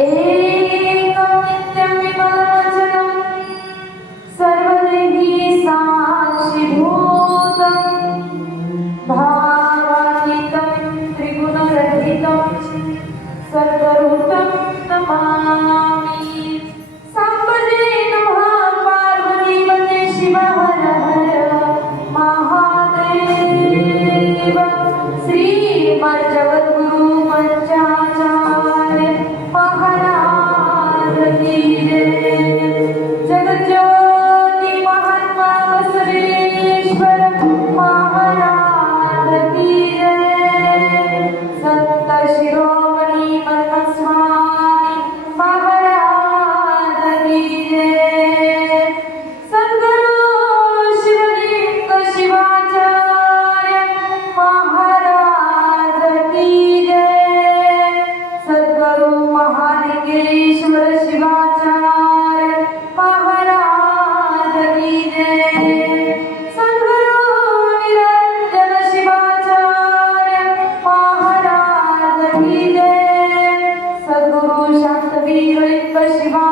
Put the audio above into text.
एकं नित्यं विमलवचनं सर्वदेही साक्षिभूतं भावातीतं त्रिगुणरहितं सद्गुरुं नमामि। सांबदे नमः पार्वतीपते शिव हर हर महादेव। श्रीमज्जगद्गुरु पंचाचार्य महाराज की जय। जगज्योती महात्मा बसवेश्वर महाराज की जय। संत शिरोमणी मन्मथ स्वामी महाराज की जय। सद्गुरु शिवलिंग शिवाचार्य महाराज की जय। सद्गुरु महालिंगेश्वर शिवाचार्य महाराज की जय। सद्गुरु निरंजन शिवाचार्य महाराज की जय। सद्गुरु शांतवीर लिंग शिवा